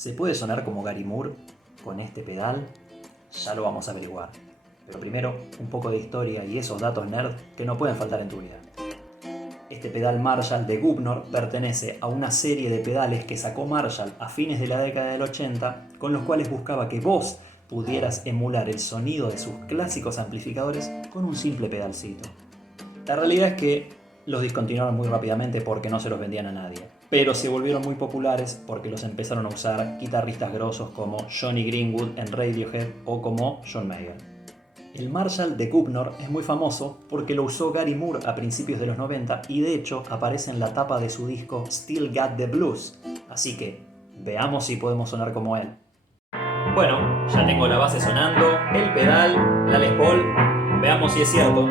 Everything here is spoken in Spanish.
¿Se puede sonar como Gary Moore con este pedal? Ya lo vamos a averiguar. Pero primero, un poco de historia y esos datos nerd que no pueden faltar en tu vida. Este pedal Marshall de Gubnor pertenece a una serie de pedales que sacó Marshall a fines de la década del 80, con los cuales buscaba que vos pudieras emular el sonido de sus clásicos amplificadores con un simple pedalcito. La realidad es que los discontinuaron muy rápidamente porque no se los vendían a nadie, pero se volvieron muy populares porque los empezaron a usar guitarristas grosos como Johnny Greenwood en Radiohead o como John Mayer. El Marshall de Gubnor es muy famoso porque lo usó Gary Moore a principios de los 90 y de hecho aparece en la tapa de su disco Still Got the Blues, así que veamos si podemos sonar como él. Bueno, ya tengo la base sonando, el pedal, la Les Paul, veamos si es cierto.